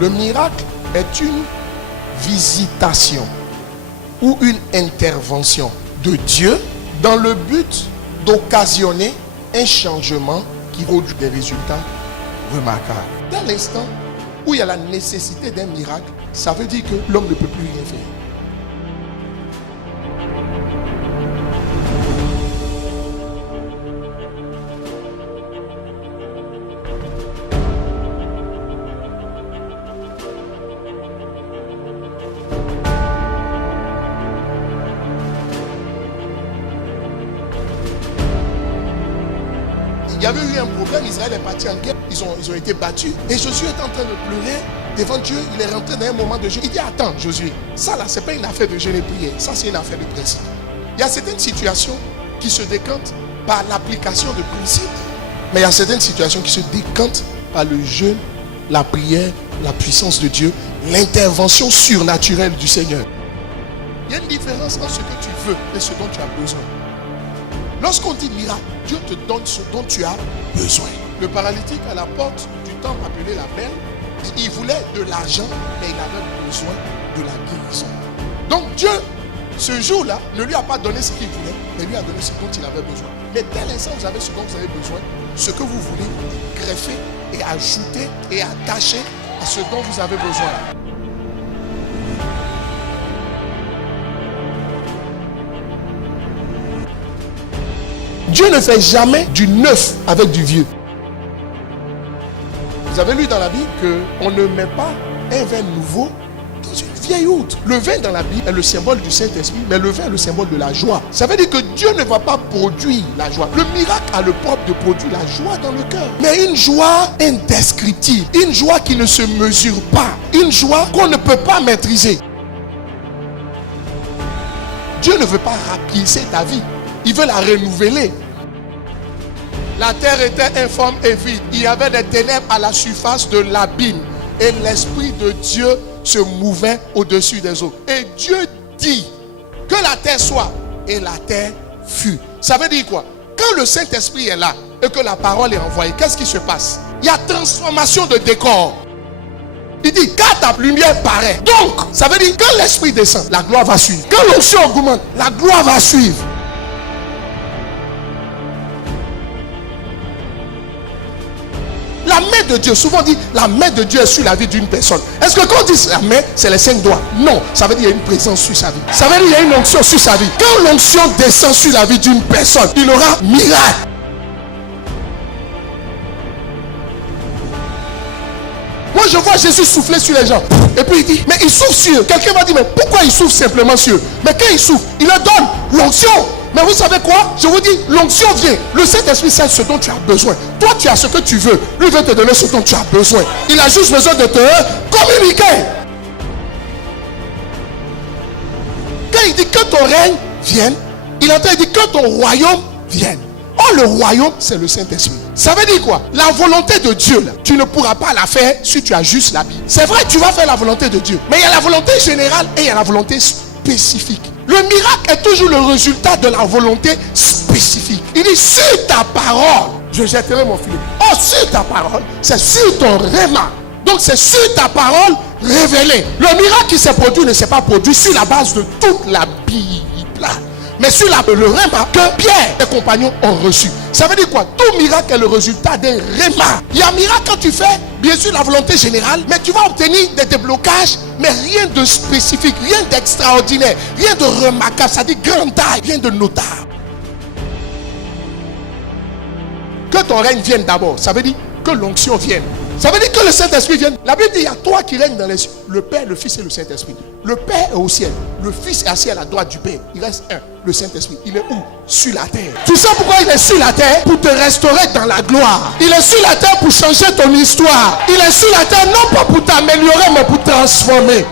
Le miracle est une visitation ou une intervention de Dieu dans le but d'occasionner un changement qui produit des résultats remarquables. Dans l'instant où il y a la nécessité d'un miracle, ça veut dire que l'homme ne peut plus rien faire. Il y avait eu un problème, Israël est parti en guerre, ils ont été battus. Et Josué est en train de pleurer devant Dieu, il est rentré dans un moment de jeûne. Il dit, attends Josué, ça là, c'est pas une affaire de jeûne et prière, ça c'est une affaire de principe. Il y a certaines situations qui se décantent par l'application de principes, mais il y a certaines situations qui se décantent par le jeûne, la prière, la puissance de Dieu, l'intervention surnaturelle du Seigneur. Il y a une différence entre ce que tu veux et ce dont tu as besoin. Lorsqu'on dit miracle, Dieu te donne ce dont tu as besoin. Le paralytique à la porte du temple appelé la Belle, il voulait de l'argent, mais il avait besoin de la guérison. Donc Dieu, ce jour-là, ne lui a pas donné ce qu'il voulait, mais lui a donné ce dont il avait besoin. Mais dès l'instant où vous avez ce dont vous avez besoin, ce que vous voulez, greffer et ajouter et attacher à ce dont vous avez besoin. Dieu ne fait jamais du neuf avec du vieux. Vous avez lu dans la Bible qu'on ne met pas un vin nouveau dans une vieille outre. Le vin dans la Bible est le symbole du Saint-Esprit, mais le vin est le symbole de la joie. Ça veut dire que Dieu ne va pas produire la joie. Le miracle a le propre de produire la joie dans le cœur. Mais une joie indescriptible, une joie qui ne se mesure pas, une joie qu'on ne peut pas maîtriser. Dieu ne veut pas rapiécer ta vie. Il veut la renouveler. La terre était informe et vide. Il y avait des ténèbres à la surface de l'abîme. Et l'Esprit de Dieu se mouvait au-dessus des eaux. Et Dieu dit que la terre soit. Et la terre fut. Ça veut dire quoi? Quand le Saint-Esprit est là et que la parole est envoyée, qu'est-ce qui se passe? Il y a transformation de décor. Il dit, quand ta lumière paraît. Donc, ça veut dire que quand l'Esprit descend, la gloire va suivre. Quand l'onction augmente, la gloire va suivre. La main de Dieu, souvent on dit, la main de Dieu est sur la vie d'une personne. Est-ce que quand on dit la main, c'est les 5 doigts? Non, ça veut dire qu'il y a une présence sur sa vie. Ça veut dire qu'il y a une onction sur sa vie. Quand l'onction descend sur la vie d'une personne, il aura miracle. Moi je vois Jésus souffler sur les gens. Et puis il dit, mais il souffle sur eux. Quelqu'un va dire, mais pourquoi il souffle simplement sur eux? Mais quand il souffle, il leur donne l'onction. Mais vous savez quoi? Je vous dis, l'onction vient. Le Saint-Esprit sait ce dont tu as besoin. Toi, tu as ce que tu veux. Lui veut te donner ce dont tu as besoin. Il a juste besoin de te communiquer. Quand il dit que ton règne vienne, il entend dire que ton royaume vienne. Oh, le royaume, c'est le Saint-Esprit. Ça veut dire quoi? La volonté de Dieu, là, tu ne pourras pas la faire si tu as juste la Bible. C'est vrai, tu vas faire la volonté de Dieu. Mais il y a la volonté générale et il y a la volonté spécifique. Le miracle est toujours le résultat de la volonté spécifique. Il dit, sur ta parole, je jetterai mon filet. Oh, sur ta parole, c'est sur ton réma. Donc c'est sur ta parole révélée. Le miracle qui s'est produit ne s'est pas produit sur la base de toute la Bible, mais sur le réma que Pierre et les compagnons ont reçu. Ça veut dire quoi? Tout miracle est le résultat d'un réma. Il y a un miracle quand tu fais, bien sûr, la volonté générale, mais tu vas obtenir des déblocages, mais rien de spécifique, rien d'extraordinaire, rien de remarquable, ça dit grande taille, rien de notable. Que ton règne vienne d'abord, ça veut dire que l'onction vienne. Ça veut dire que le Saint-Esprit vienne. La Bible dit, il y a trois qui règnent dans les cieux. Le Père, le Fils et le Saint-Esprit. Le Père est au ciel. Le Fils est assis à la droite du Père. Il reste un, le Saint-Esprit. Il est où? Sur la terre. Tu sais pourquoi il est sur la terre? Pour te restaurer dans la gloire. Il est sur la terre pour changer ton histoire. Il est sur la terre non pas pour t'améliorer, mais pour transformer.